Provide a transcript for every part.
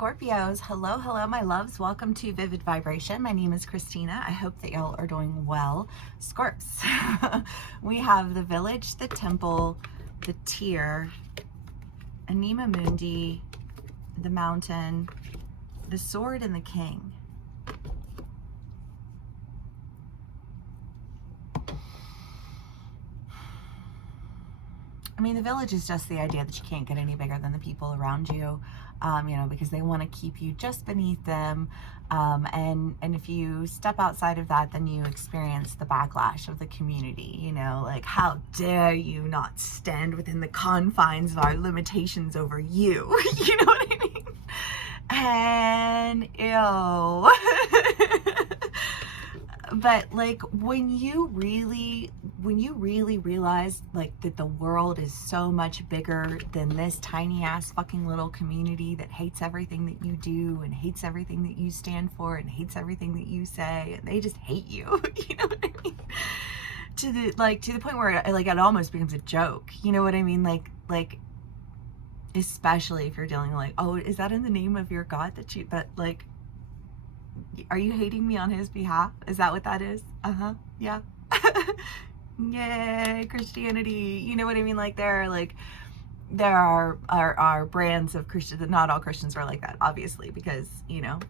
Scorpios, hello, my loves. Welcome to Vivid Vibration. My name is Christina. I hope that y'all are doing well. Scorps, we have the village, the temple, the tier, Anima Mundi, the mountain, the sword, and the king. I mean, the village is just the idea that you can't get any bigger than the people around you, because they want to keep you just beneath them. And if you step outside of that, then you experience the backlash of the community, like, how dare you not stand within the confines of our limitations over you? You know what I mean? And ew. But like when you really realize like that the world is so much bigger than this tiny ass fucking little community that hates everything that you do and hates everything that you stand for and hates everything that you say, and they just hate you. You know what I mean? To the point where it almost becomes a joke. You know what I mean? Like especially if you're dealing like, oh, is that in the name of your God are you hating me on his behalf? Is that what that is? Yeah. Yay, Christianity. You know what I mean? Like there are brands of Christians. Not all Christians are like that, obviously, because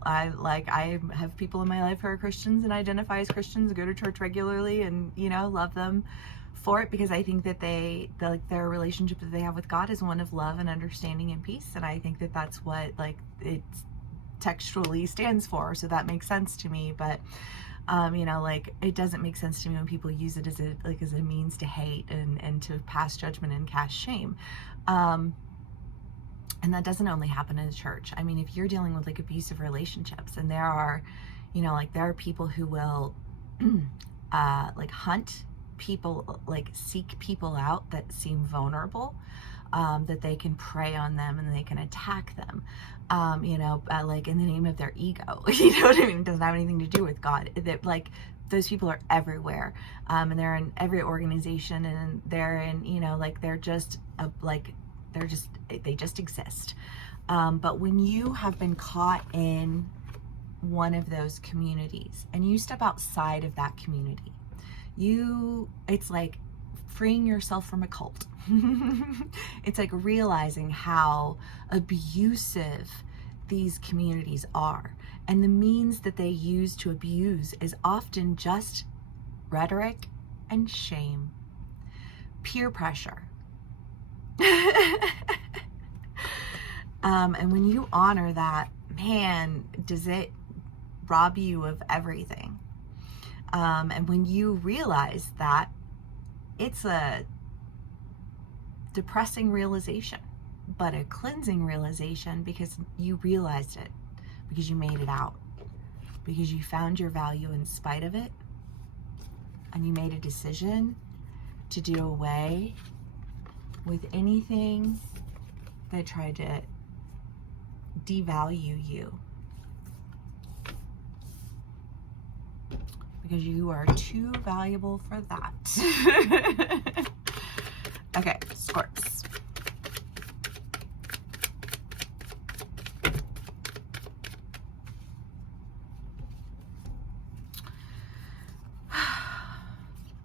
I have people in my life who are Christians and identify as Christians, go to church regularly, and love them for it, because I think that their relationship that they have with God is one of love and understanding and peace, and I think that that's what it's textually stands for, so that makes sense to me. But it doesn't make sense to me when people use it as a means to hate and to pass judgment and cast shame. And that doesn't only happen in the church. I mean, if you're dealing with abusive relationships, and there are people who will hunt people, seek people out that seem vulnerable, that they can prey on them and they can attack them, in the name of their ego. You know what I mean? It doesn't have anything to do with God. That those people are everywhere, and they're in every organization, and they're in they just exist. But when you have been caught in one of those communities and you step outside of that community, it's like freeing yourself from a cult. It's like realizing how abusive these communities are, and the means that they use to abuse is often just rhetoric and shame, peer pressure. And when you honor that, man, does it rob you of everything. And when you realize that, it's a depressing realization, but a cleansing realization, because you realized it, because you made it out, because you found your value in spite of it, and you made a decision to do away with anything that tried to devalue you, because you are too valuable for that. Okay, Scorps.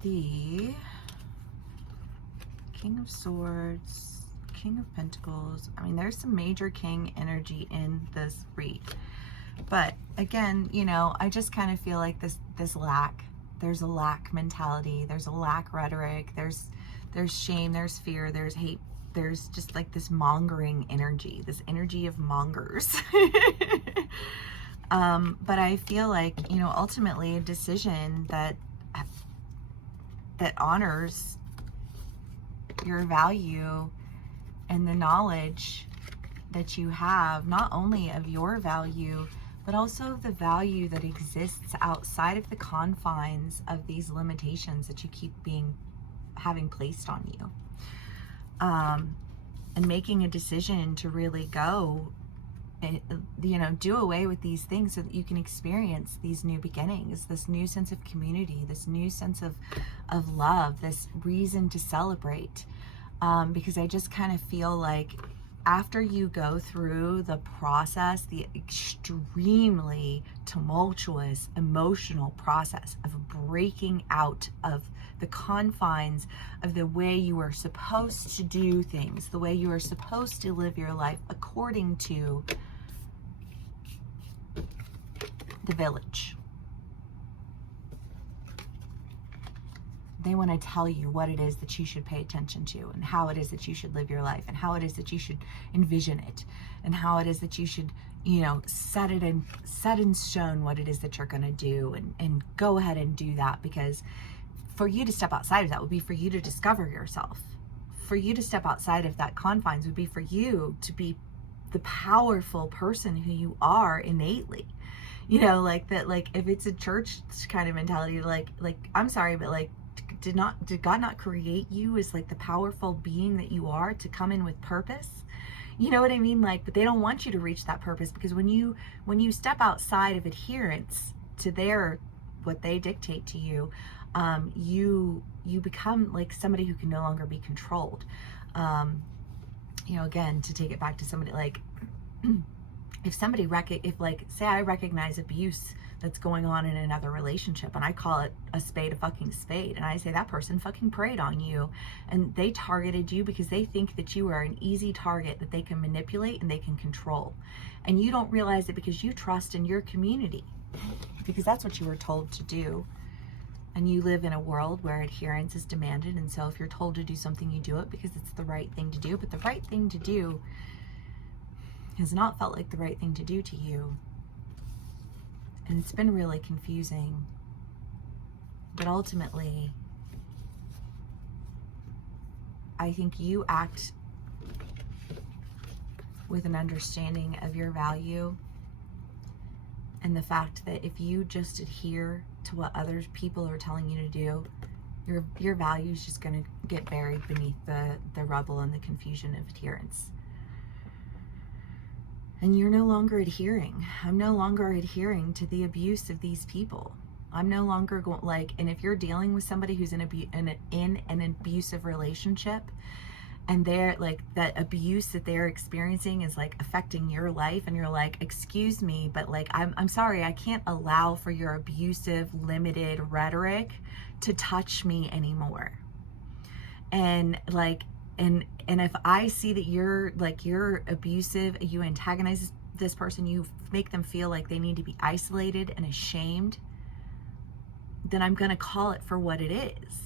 The King of Swords, King of Pentacles. I mean, there's some major king energy in this read. But again, I just kind of feel like this lack. There's a lack mentality. There's a lack rhetoric. There's shame. There's fear. There's hate. There's just this mongering energy. This energy of mongers. But I feel like ultimately a decision that honors your value and the knowledge that you have, not only of your value, but also the value that exists outside of the confines of these limitations that you keep having placed on you. And making a decision to really go and, do away with these things so that you can experience these new beginnings, this new sense of community, this new sense of love, this reason to celebrate. Because I just kind of feel like after you go through the process, the extremely tumultuous emotional process of breaking out of the confines of the way you are supposed to do things, the way you are supposed to live your life according to the village, they want to tell you what it is that you should pay attention to, and how it is that you should live your life, and how it is that you should envision it, and how it is that you should, you know, set in stone what it is that you're going to do, and go ahead and do that. Because for you to step outside of that would be for you to discover yourself. For you to step outside of that confines would be for you to be the powerful person who you are innately. You know, like that, like if it's a church kind of mentality, like I'm sorry, but like, did God not create you as like the powerful being that you are to come in with purpose? You know what I mean? Like, but they don't want you to reach that purpose, because when you step outside of adherence to what they dictate to you, you become like somebody who can no longer be controlled. You know, again, to take it back to somebody like, if like, say I recognize abuse that's going on in another relationship, and I call it a spade a fucking spade, and I say that person fucking preyed on you, and they targeted you because they think that you are an easy target that they can manipulate and they can control, and you don't realize it because you trust in your community, because that's what you were told to do. And you live in a world where adherence is demanded, and so if you're told to do something, you do it because it's the right thing to do. But the right thing to do has not felt like the right thing to do to you. And it's been really confusing. But ultimately, I think you act with an understanding of your value, and the fact that if you just adhere to what other people are telling you to do, your value is just going to get buried beneath the rubble and the confusion of adherence. And you're no longer adhering. I'm no longer adhering to the abuse of these people. I'm no longer going, like, and if you're dealing with somebody who's in an abusive relationship, and they're like, that abuse that they're experiencing is like affecting your life, and you're like, excuse me, but like, I'm sorry, I can't allow for your abusive, limited rhetoric to touch me anymore. And like, and if I see that you're abusive, you antagonize this person, you make them feel like they need to be isolated and ashamed, then I'm gonna call it for what it is.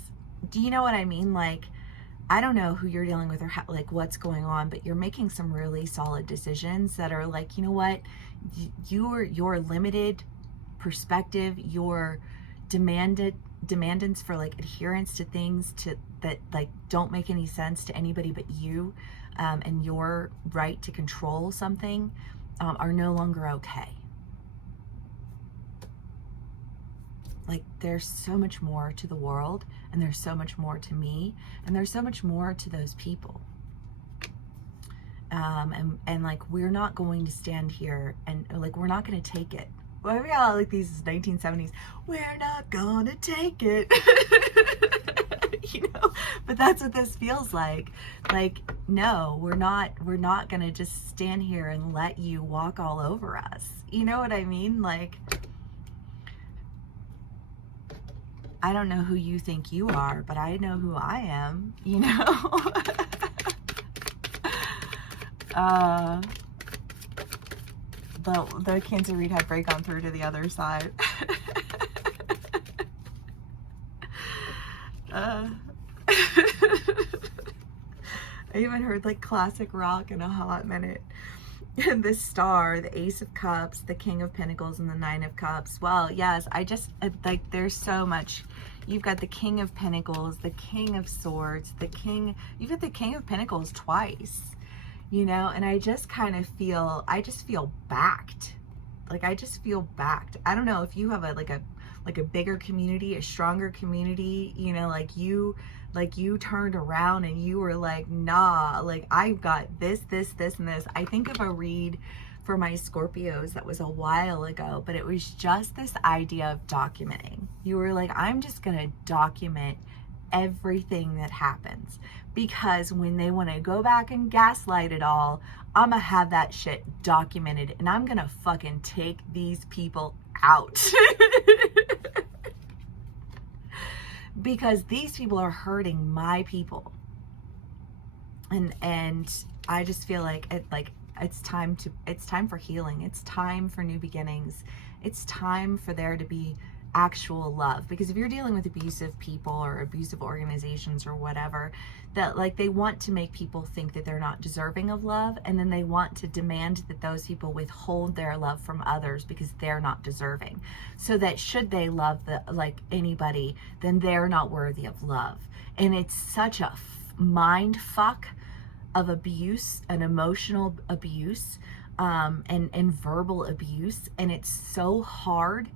Do you know what I mean? Like, I don't know who you're dealing with or how, like what's going on, but you're making some really solid decisions that are like, you know what, your limited perspective, your demandance for like adherence to things that like don't make any sense to anybody but you, and your right to control something, are no longer okay. Like, there's so much more to the world, and there's so much more to me, and there's so much more to those people. And like, we're not going to stand here and like, we're not going to take it. Well, we got like these 1970s, we're not gonna take it. You know, but that's what this feels like. Like, no, we're not gonna just stand here and let you walk all over us. You know what I mean? Like, I don't know who you think you are, but I know who I am, you know? The Cancer read had break on through to the other side. I haven't heard like classic rock in a hot minute. And this star, the Ace of Cups, the King of Pentacles, and the Nine of Cups. Well, yes, I just, like, there's so much. You've got the King of Pentacles, the King of Swords, you've got the King of Pentacles twice, you know, and I just kind of feel, backed. Like, I just feel backed. I don't know if you have a bigger community, a stronger community, you know, like you turned around and you were like, nah, like, I've got this, and this. I think of a read for my Scorpios that was a while ago, but it was just this idea of documenting. You were like, I'm just going to document everything that happens, because when they want to go back and gaslight it all, I'm gonna have that shit documented, and I'm gonna fucking take these people out. Because these people are hurting my people. And I just feel like it's time for healing. It's time for new beginnings. It's time for there to be actual love. Because if you're dealing with abusive people or abusive organizations or whatever, that like they want to make people think that they're not deserving of love, and then they want to demand that those people withhold their love from others because they're not deserving, so that should they love anybody, then they're not worthy of love. And it's such a mind fuck of abuse, an emotional abuse, and verbal abuse. And it's so hard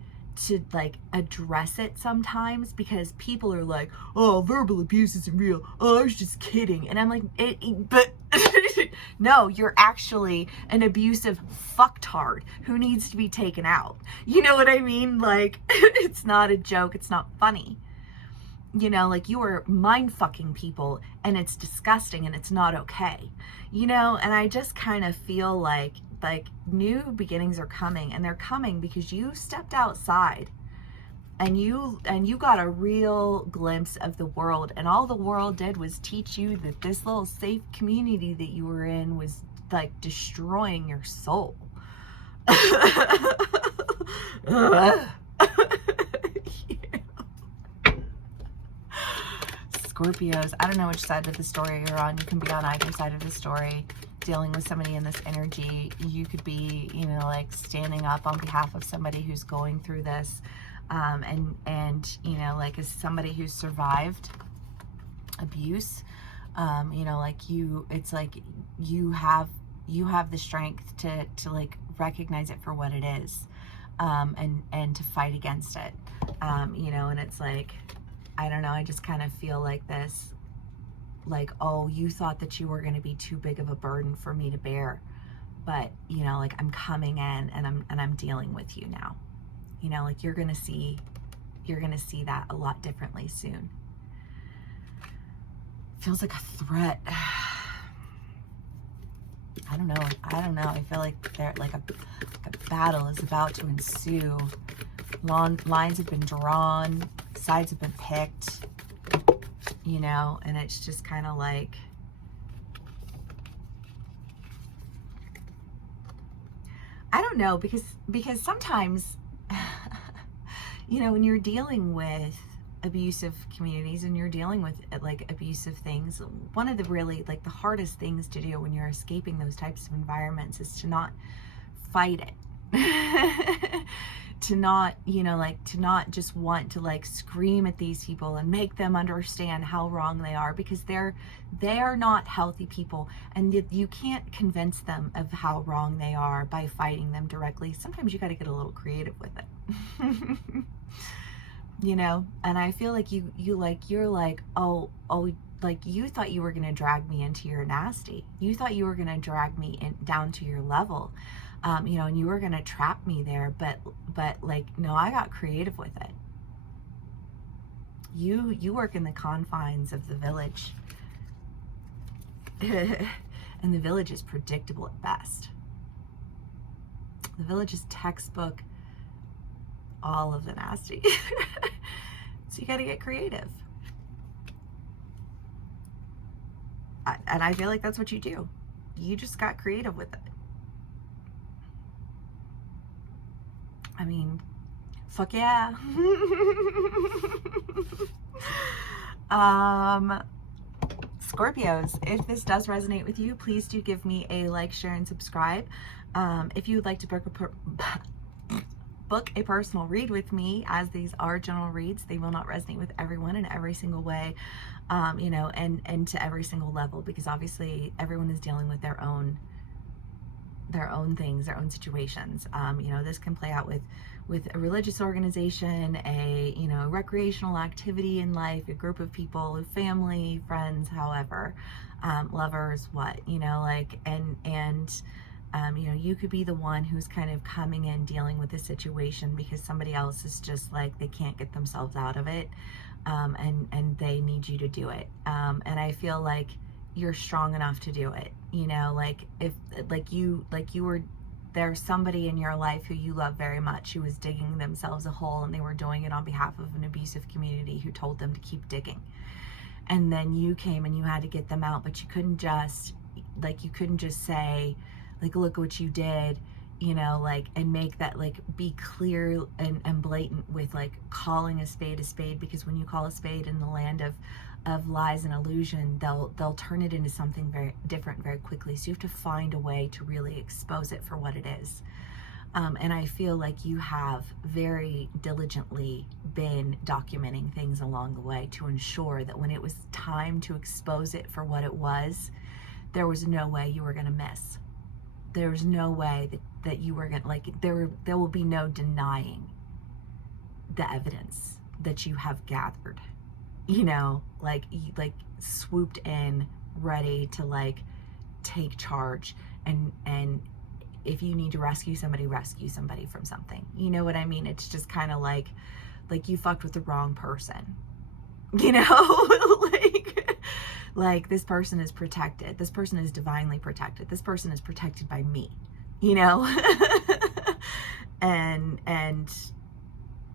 to like address it sometimes, because people are like, oh, verbal abuse isn't real, oh, I was just kidding. And I'm like, but no, you're actually an abusive fucktard who needs to be taken out. You know what I mean? Like, it's not a joke, it's not funny. You know, like, you are mind fucking people, and it's disgusting, and it's not okay. You know, and I just kind of feel like new beginnings are coming, and they're coming because you stepped outside and you got a real glimpse of the world, and all the world did was teach you that this little safe community that you were in was like destroying your soul. Scorpios, I don't know which side of the story you're on. You can be on either side of the story, dealing with somebody in this energy. You could be, you know, like standing up on behalf of somebody who's going through this, and you know, like, as somebody who's survived abuse, you know, like, it's like you have the strength to like recognize it for what it is, and to fight against it, you know. And it's like, I don't know, I just kind of feel like this, like, oh, you thought that you were going to be too big of a burden for me to bear, but, you know, like, I'm coming in and I'm dealing with you now. You know, like, you're going to see that a lot differently soon. Feels like a threat. I don't know. I feel like a battle is about to ensue. Lines have been drawn, sides have been picked, you know, and it's just kind of like, I don't know, because sometimes, you know, when you're dealing with abusive communities and you're dealing with like abusive things, one of the really like the hardest things to do when you're escaping those types of environments is to not fight it. To not, you know, like, to not just want to like scream at these people and make them understand how wrong they are, because they are not healthy people, and you can't convince them of how wrong they are by fighting them directly. Sometimes you got to get a little creative with it. You know, and I feel like you're like, oh, like, you thought you were going to drag me into your nasty. You thought you were going to drag me down to your level. You know, and you were going to trap me there, but like, no, I got creative with it. You work in the confines of the village. And the village is predictable at best. The village is textbook, all of the nasty. So you got to get creative. And I feel like that's what you do. You just got creative with it. I mean, fuck yeah. Scorpios, if this does resonate with you, please do give me a like, share, and subscribe. If you would like to book a personal read with me, as these are general reads, they will not resonate with everyone in every single way, you know, and to every single level, because obviously everyone is dealing with their own things, their own situations. You know, this can play out with a religious organization, a, you know, recreational activity in life, a group of people, family, friends, however, lovers, what, you know, like, and You know, you could be the one who's kind of coming in dealing with the situation because somebody else is just like, they can't get themselves out of it, and they need you to do it. And I feel like you're strong enough to do it. You know, like if you were, there's somebody in your life who you love very much who was digging themselves a hole, and they were doing it on behalf of an abusive community who told them to keep digging. And then you came and you had to get them out, but you couldn't just say, like, look what you did, you know, like, and make that, like, be clear and blatant with, like, calling a spade, because when you call a spade in the land of lies and illusion, they'll turn it into something very different very quickly. So you have to find a way to really expose it for what it is. And I feel like you have very diligently been documenting things along the way to ensure that when it was time to expose it for what it was, there was no way you were going to miss. There was no way that you were going to, like, there will be no denying the evidence that you have gathered, you know, like swooped in, ready to, like, take charge, and if you need to rescue somebody from something. You know what I mean? It's just kind of like you fucked with the wrong person, you know? like this person is protected. This person is divinely protected. This person is protected by me, you know? and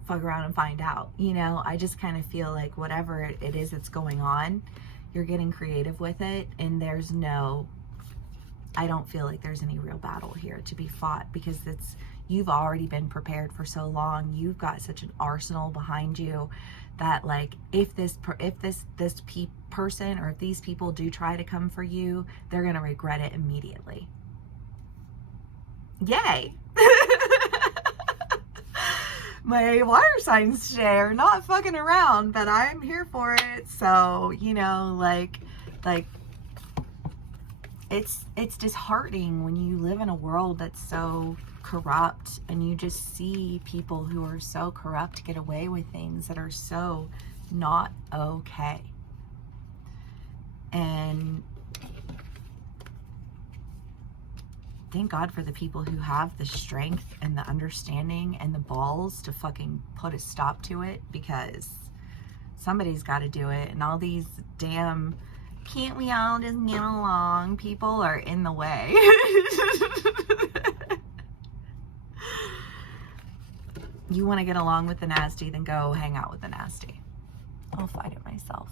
fuck around and find out, you know? I just kind of feel like whatever it is that's going on, you're getting creative with it, and I don't feel like there's any real battle here to be fought, because you've already been prepared for so long. You've got such an arsenal behind you that, like, if this person or if these people do try to come for you, they're gonna regret it immediately. Yay! My water signs today are not fucking around, but I'm here for it. So, you know, like it's disheartening when you live in a world that's so corrupt, and you just see people who are so corrupt get away with things that are so not okay. And thank God for the people who have the strength and the understanding and the balls to fucking put a stop to it, because somebody's got to do it, and all these damn can't we all just get along people are in the way. You want to get along with the nasty, then go hang out with the nasty. I'll fight it myself.